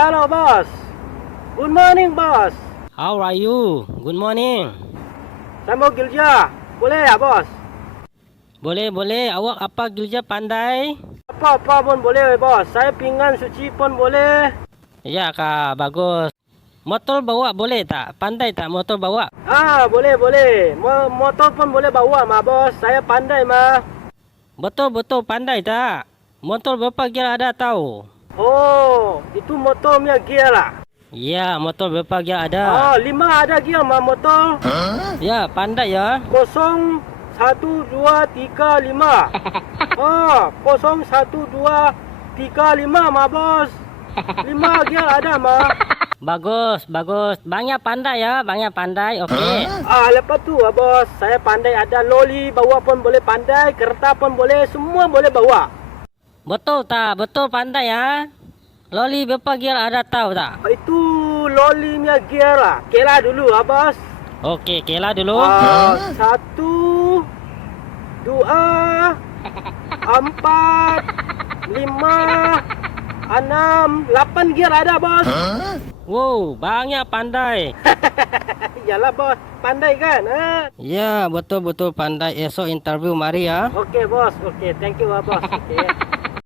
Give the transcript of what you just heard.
Halo bos. Good morning bos. How are you? Good morning. Saya mau gilja. Boleh ya bos? Boleh. Awak apa gilja pandai? Apa-apa pun boleh bos. Saya pinggan suci pun boleh. Ya kak, bagus. Motor bawa boleh tak? Pandai tak motor bawa? Boleh. Motor pun boleh bawa mah bos. Saya pandai mah. Betul pandai tak? Motor berapa gear ada tahu? Oh, itu motor punya gear lah. Ya, motor berapa gear ada? 5 ada gear mah motor. Ya, pandai ya. 0, 1, 2, 3, 5. 0, 1, 2, 3, 5 mah bos. 5 gear ada mah. Bagus. Banyak pandai ya, okey. Lepas tu bos, saya pandai ada loli bawa pun boleh pandai, kereta pun boleh, semua boleh bawa. Betul tak? Betul pandai ya. Loli berapa gear ada tahu tak? Itu lolinya gear lah. Kela dulu bos. Okey, kela dulu. 1, 2, 4, 5, 6, 8 gear ada bos. Wow, banyak pandai. Yalah bos, pandai kan? Ya, betul pandai. Esok interview mari ya. Okey bos, okey. Thank you bos. Okey.